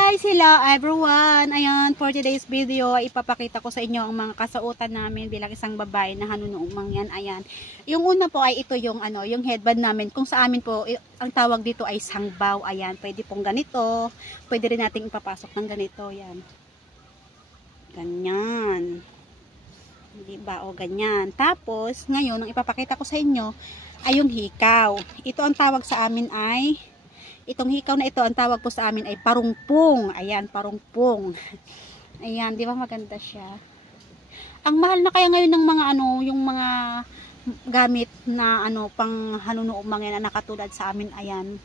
guys! Hello everyone! Ayan, for today's video, ipapakita ko sa inyo ang mga kasautan namin bilang isang babae na hanunuumang yan. Ayan. Yung una po ay ito yung, yung headband namin. Kung sa amin po, ang tawag dito ay sangbaw. Ayan, pwede pong ganito. Pwede rin nating ipapasok ng ganito. Ayan. Ganyan. Diba? O ganyan. Tapos, ngayon, ang ipapakita ko sa inyo ay yung hikaw. Ito ang tawag sa amin ay itong hikaw na ito, ang tawag po sa amin ay parungpong. Ayan, parungpong. Ayan, di ba maganda siya? Ang mahal na kaya ngayon ng mga yung mga gamit na pang hanunuumang yan na nakatulad sa amin. Ayan.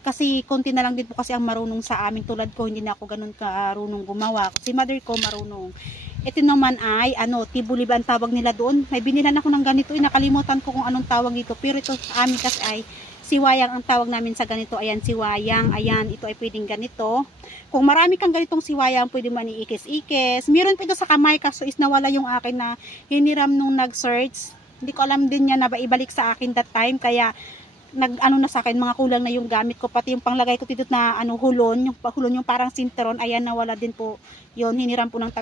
Kasi konti na lang din po kasi ang marunong sa amin. Tulad ko, hindi na ako ganun karunong gumawa. Si mother ko marunong. Ito naman ay, tibuli ba ang tawag nila doon? May binilan ako ng ganito. Nakalimutan ko kung anong tawag dito. Pero ito sa amin kasi ay siwayang ang tawag namin sa ganito. Ayan, siwayang. Ayan, ito ay pwedeng ganito. Kung marami kang ganitong siwayang, pwede man iikis-ikis. Meron pa ito sa kamay, kaso is nawala yung akin na hiniram nung nag-search. Hindi ko alam din niya na ibalik sa akin that time. Kaya, na sa akin, mga kulang na yung gamit ko. Pati yung panglagay ko dito na hulon. Yung parang sinteron. Ayan, nawala din po. Yun, hiniram po ng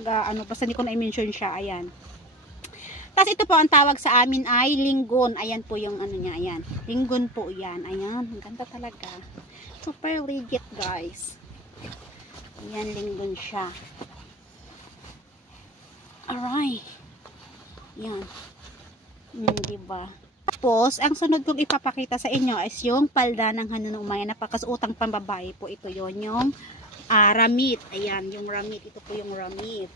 basta hindi ko na-mention siya. Ayan. Tapos ito po ang tawag sa amin ay linggon. Ayan po yung niya, ayan. Linggon po yan. Ayan, ganda talaga. Super legit, guys. Ayan, linggon siya. Alright. Ayan. Diba? Tapos, ang sunod kong ipapakita sa inyo is yung palda ng hanunuumang. Napakasuotang pambabae po ito yon, yung ramit. Ayan, yung ramit. Ito po yung ramit.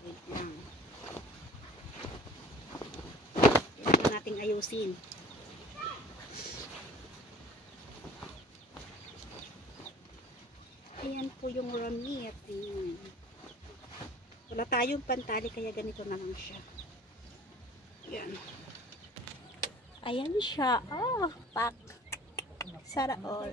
Wait lang. Nating ayusin. Ayan po yung ramit. Ayan. Wala tayong pantali kaya ganito na lang siya. Ayan. Ayan siya. Oh, pak. Sara all.